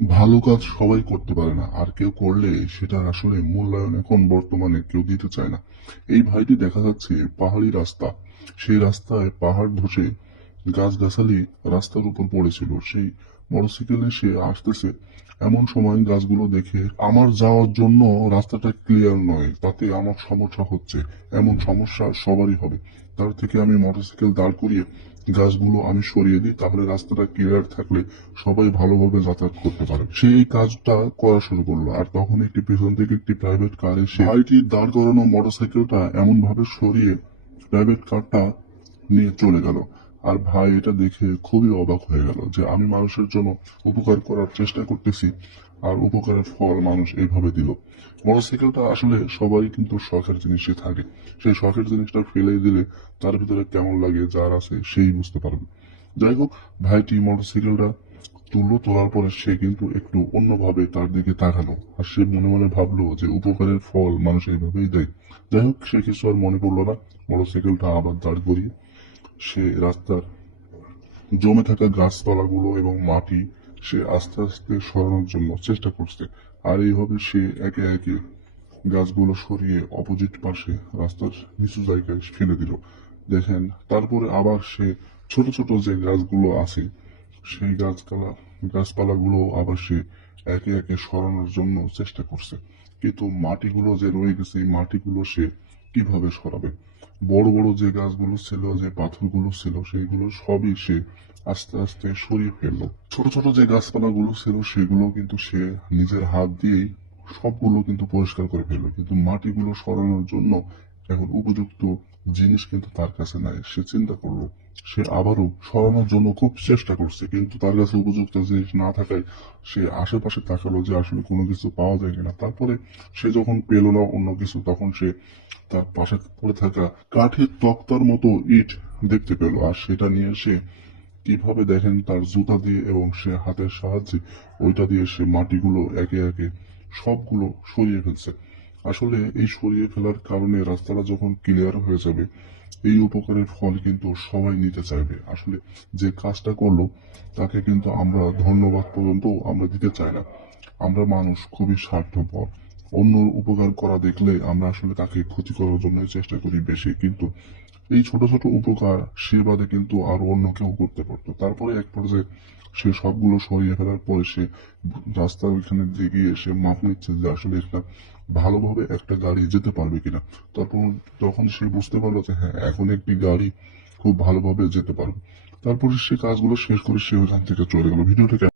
ভালো কাজ সবাই করতে পারে না, আর কেউ করলে সেটার আসলে মূল্যায়ন এখন বর্তমানে কেউ দিতে চায় না। এই ভাইটি দেখা যাচ্ছে পাহাড়ি রাস্তা, সেই রাস্তায় পাহাড় ধসে গাছগাছালি রাস্তার উপর পড়েছিল, সেই মোটরসাইকেলে সে আসতেছে। এমন সময় গাছগুলো দেখে আমার যাওয়ার জন্য রাস্তাটা ক্লিয়ার নয়, তাতে আমার সমস্যা হচ্ছে, এমন সমস্যা সবারই হবে, তার থেকে আমি মোটরসাইকেল দাঁড় করিয়ে গাছগুলো আমি সরিয়ে দিই, তাহলে রাস্তাটা ক্লিয়ার থাকলে সবাই ভালোভাবে যাতায়াত করতে পারে। সে এই কাজটা করা শুরু করলো, আর তখন একটি পেছন থেকে একটি প্রাইভেট কার এসে ভাইটি দাঁড় করানো মোটরসাইকেলটা এমন ভাবে সরিয়ে প্রাইভেট কারটা নিয়ে চলে গেল। আর ভাই এটা দেখে খুবই অবাক হয়ে গেল যে আমি মানুষের জন্য উপকার করার চেষ্টা করতেছি, আর উপকারের ফল মানুষ এইভাবে দিল। মোটরসাইকেলটা আসলে সবাই কিন্তু শখের জিনিসই থাকে, সেই শখের জিনিসটা ফেলে দিলে তার ভিতরে কেমন লাগে যার আছে সেই বুঝতে পারবে। যাই হোক, ভাইটি মোটরসাইকেলটা তুললো, তোলার পরে সে কিন্তু একটু অন্যভাবে তার দিকে তাকালো, আর সে মনে মনে ভাবলো যে উপকারের ফল মানুষ এইভাবেই দেয়। যাই হোক, সে কিছু আর মনে করলো না, মোটরসাইকেলটা আবার দাঁড় করিয়ে সে রাস্তার জমে থাকা গাছপালাগুলো এবং মাটি সে আস্তে আস্তে সরানোর জন্য চেষ্টা করছে। আর এইভাবে সে একে একে গাছগুলো সরিয়ে অপোজিট পাশে রাস্তার নিচু জায়গায় ফেলে দিল। দেখেন, তারপরে আবার সে ছোট ছোট যে গাছগুলো আছে সেই গাছপালাগুলো আবার সে একে একে সরানোর জন্য চেষ্টা করছে। কিন্তু মাটিগুলো যে রয়ে গেছে, এই মাটিগুলো সে কিভাবে সরাবে? বড় বড় যে গাছগুলো ছিল, যে পাথরগুলো ছিল, সেইগুলো সবই সে আস্তে আস্তে সরিয়ে ফেললো। ছোট ছোট যে গাছপালাগুলো ছিল সেগুলো কিন্তু সে নিজের হাত দিয়েই সবগুলো কিন্তু পরিষ্কার করে ফেললো, কিন্তু মাটিগুলো সরানোর জন্য এখন উপযুক্ত জিনিস কিন্তু তার কাছে নাই। সে চিন্তা করলো, সে আবারও সরানোর জন্য খুব চেষ্টা করছে, কিন্তু তার কাছে উপযুক্ত জিনিস না থাকায় সে আশেপাশে তাকালো যে আসলে কোনো কিছু পাওয়া যায় কিনা। তারপরে সে যখন পেল না অন্য কিছু, তখন সে তার পাশে পড়ে থাকা কাঠের তক্তার মতো ইট দেখতে পেল, আর সেটা নিয়ে সে কিভাবে দেখেন তার জুতা দিয়ে এবং সে হাতের সাহায্যে ওইটা দিয়ে সে মাটিগুলো একে একে সবগুলো সরিয়ে ফেলছে। আসলে এই সরিয়ে ফেলার কারণে রাস্তাটা যখন ক্লিয়ার হয়ে যাবে, এই উপকারের ফল কিন্তু সবাই নিতে চাইবে। আসলে যে কাজটা করলো তাকে কিন্তু আমরা ধন্যবাদ পর্যন্ত আমরা দিতে চাই না। আমরা মানুষ খুবই স্বার্থপর, অন্য উপকার করা দেখলে আমরা আসলে তাকে ক্ষতি করার জন্য চেষ্টা করি বেশি, কিন্তু এই ছোট ছোট উপকার সে বাদে কিন্তু আরো অন্য কেউ করতে পারতো। তারপরে এক পর্যায়ে সে সবগুলো সরিয়ে ফেলার পরে সে রাস্তার ওইখানে দিয়ে গিয়ে সে মাপ নিচ্ছে যে আসলে এটা ভালোভাবে একটা গাড়ি যেতে পারবে কিনা। তারপর তখন সে বুঝতে পারলো যে হ্যাঁ, এখন একটি গাড়ি খুব ভালোভাবে যেতে পারবে। তারপরে সে কাজগুলো শেষ করে সে ওখান থেকে চলে গেল। ভিডিওটা